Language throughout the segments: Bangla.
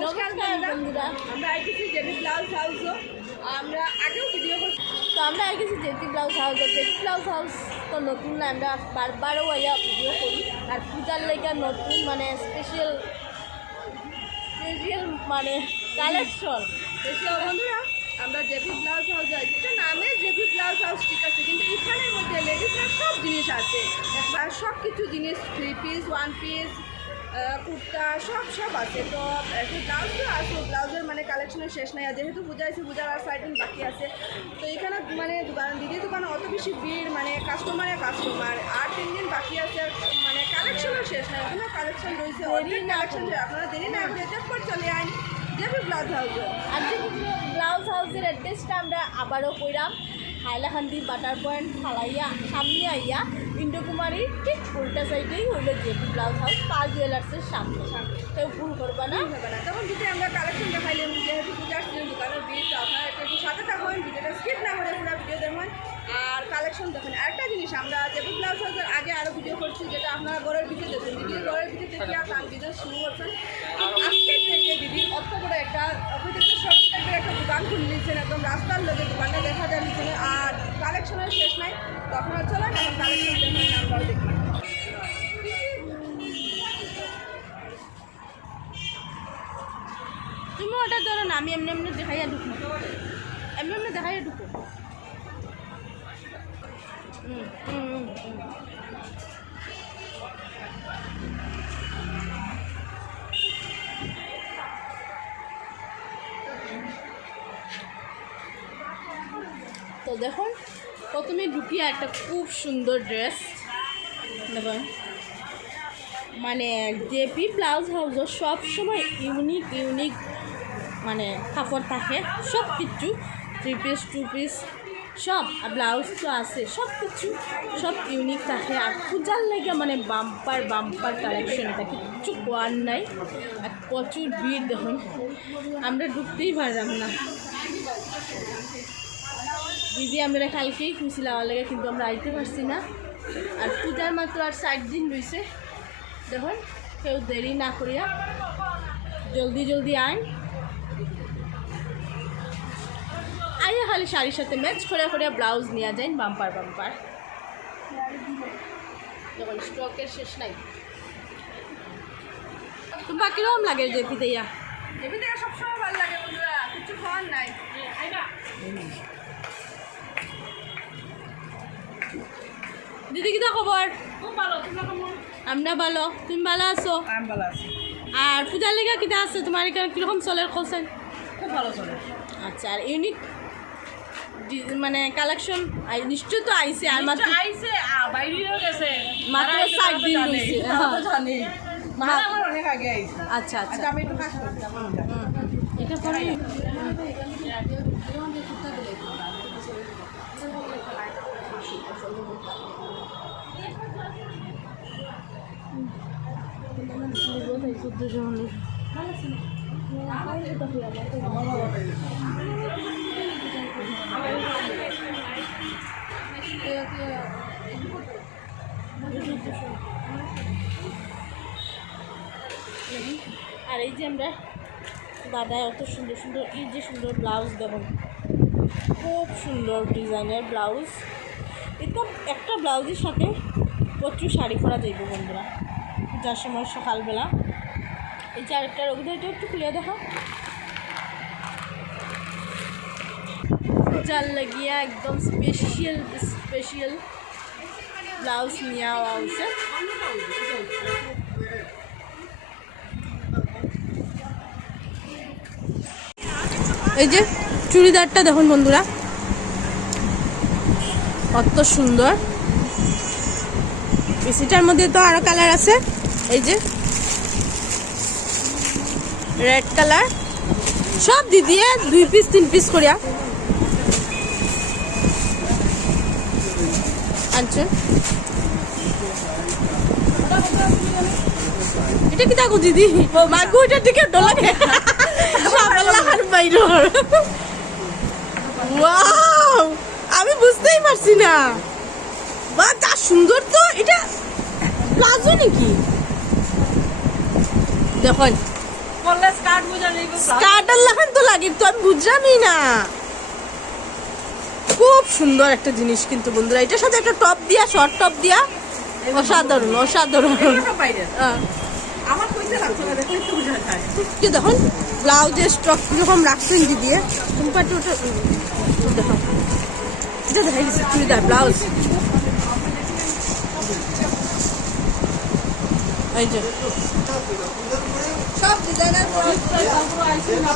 নমস্কার বন্ধুরা। আমরা আইতেছি জেবি ব্লাউজ হাউসও আমরা আগেও ভিডিও করছি তো আমরা আগে গেছি JT blouse house JT blouse house তো নতুন না আমরা বারবারও আইয়া ভিডিও করি। আর পূজার লেগে নতুন মানে স্পেশাল স্পেশাল মানে কালেকশন বেশি বন্ধুরা আমরা জেপি ব্লাউজ হাউস আছি। এটা নামে জেপি ব্লাউজ হাউস ঠিক আছে কিন্তু এখানের মধ্যে লেডিসের সব জিনিস আছে। একবার সব কিছু জিনিস three piece one piece kurta সব সব আছে। তো ব্লাউজ তো আছে ব্লাউজের মানে কালেকশনের শেষ নাই। আর যেহেতু পূজা আছে পূজার আর সাইড বাকি আছে। তো এখানে মানে দোকান দিদির দোকানে অত বেশি ভিড় মানে কাস্টমারে কাস্টমার আর তিন দিন বাকি আছে মানে কালেকশনের শেষ নাই। ওখানে কালেকশন রয়েছে অনেক কালেকশন আপনারা দেরি না করে চলে আইন জেপি ব্লাউজ হাউসে আর যে ব্লাউজ হাউসের অ্যাড্রেসটা আমরা আবারও কইরাম। হাইলাকান্দি বাটার পয়েন্ট ফালাইয়া, সামনে আইয়া ইন্দ্রকুমারীর ঠিক উল্টা সাইডেই হইল জেপি ব্লাউজ হাউস পাল জুয়েলার্সের সামনে। কেউ ভুল করবা না। তখন যদি আমরা কালেকশন দেখাইলাম, যেহেতু পূজার দোকানের ভিড়, তো আপনারা একটু সাথে থাকুন ভিডিওটা স্কিপ না করে পুরো ভিডিও দেখুন। আর কালেকশন দেখুন। আরেকটা জিনিস, আমরা জেপি ব্লাউজ হাউসের আগে আরও ভিডিও করছি, যেটা আপনারা ঘরের ভিতরে দেখুন। দিদি, ঘরের ভিতরে দেখে কাম বিজনেস শুরু করছেন। আজকে থেকে দিদি, অত বড় একটা অভিযোগ সরকার একটা দোকান খুলে নিয়েছেন একদম রাস্তার লোকের দোকানটা দেখা কালেকশনের শেষ নাই তো আপনারা চলেন এখন কালেকশন দেখুন আমরাও দেখি। তুমি ওটা ধরো না আমি এমনি এমনি দেখাইয়া ঢুকবো। এমনি এমনি দেখাইয়া ঢুকো হুম, হুম, হুম, হুম। তো দেখুন প্রথমে ঢুকিয়ে একটা খুব সুন্দর ড্রেস দেখুন মানে জেপি ব্লাউজ হাউসও সবসময় ইউনিক ইউনিক মানে কাপড় থাকে। সব কিছু থ্রি পিস টু পিস সব আর ব্লাউজ তো আছে। সব কিছু সব ইউনিক থাকে। আর পূজার লেগে মানে বাম্পার বাম্পার কালেকশন এটা কিচ্ছু কোয়ার নাই। আর প্রচুর ভিড় দেখুন। আমরা ঢুকতেই পারলাম না। দিদি আমরা কালকেই খুশি লাগার লাগে কিন্তু আমরা আইতে পারছি না। আর পূজার মাত্র আর ষাট দিন রয়েছে দেখুন কেউ দেরি না করিয়া জলদি জলদি আইন আইয়া খালি শাড়ির সাথে ম্যাচ করে করে ব্লাউজ নিয়ে যাইন বাম্পার বাম্পার। যখন স্টকের শেষ নাই। তোমার কীরকম লাগে জেপিতে ইয়া এমনি থেকে সবসময় ভালো লাগে বন্ধুরা কিছু খাওয়ার নাই। দিদি কিটা খবর ভালো আমরা ভালো। তুমি ভালো আছো? আর পূজার লেগে কিটা আছে? তোমার এখানে কীরকম চলে খোঁজেন খুব ভালো চলে। আচ্ছা আর ইউনিক মানে কালেকশন নিশ্চয় তো আইছে আর মাত্র আইছে বাইরেও গেছে। মাত্র ষাট দিন রয়েছে জানি। আমার অনেক আগে আইছে। আচ্ছা আচ্ছা। আচ্ছা আমি একটু কাজ করছি আমার এটা পরে আর এই যে আমরা দাদা এত সুন্দর সুন্দর, এই যে সুন্দর ব্লাউজ দেখুন। খুব সুন্দর ডিজাইনের ব্লাউজ এটা একটা ব্লাউজের সাথে প্রচুর শাড়ি পরা যাইব বন্ধুরা, যার সময় সকালবেলা। এই আরেকটা রোগীদের একটু খুলে দেখো জাল লাগিয়া একদম স্পেশাল স্পেশাল ব্লাউজ নিয়ে আওয়া হয়েছে। এই যে চুড়িদারটা দেখুন বন্ধুরা। কত সুন্দর। পিসিটার মধ্যে তো আরও কালার আছে। এই যে রেড কালার সব দিদিয়ে দুই পিস তিন পিস করিয়া। আচ্ছা এটা কি থাকো দিদি? মাগু, এটা দিকে ডলাকে সাবাল্লাহার বাইরর ওয়াও আমি বুঝতেই পারছি না। বা যা সুন্দর তো। এটা প্লাজো নাকি? দেখুন। স্কার্ট লাগান তো লাগে তো আমি বুঝলামই না। খুব সুন্দর একটা জিনিস কিন্তু বন্ধুরা। এটার সাথে একটা টপ দিয়া শর্ট টপ দিয়া অসাধারণ অসাধারণ। দেখুন ব্লাউজের স্টক কীরকম রাখছেন দিদি দেখো। এটা চুড়িদার ব্লাউজ এই যে।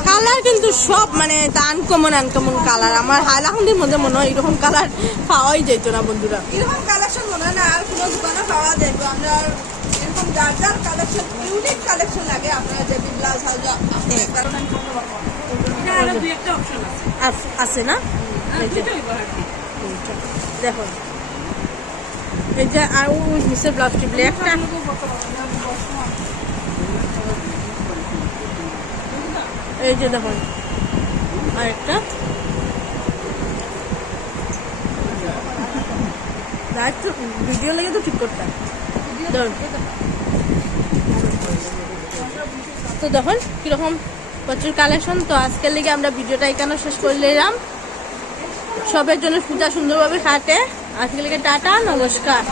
কালার কিন্তু সব মানে আনকমন আনকমন কালার আমার হাইলাকান্দির মধ্যে মনে হয় এরকম কালার পাওয়াই যেত না বন্ধুরা। এরকম কালেকশন মনে হয় না আর কোনো দোকানে পাওয়া যায়। তো আমরা এরকম যার যার কালেকশন ইউনিক কালেকশন লাগে আপনারা যে ব্লাউজ হাউস একবার আছে। না? এই দেখো এই যে, আর ওই নিচের ব্লাউজটি ব্ল্যাকটা এই যে দেখুন, আরেকটা। তো ভিডিও লেগে তো ঠিক করতাম তো দেখুন, কীরকম প্রচুর কালেকশন তো আজকের লেগে আমরা ভিডিওটা এখানে শেষ করে নিলাম। সবের জন্য পূজা সুন্দরভাবে কাটে। আজকের লেগে টাটা নমস্কার।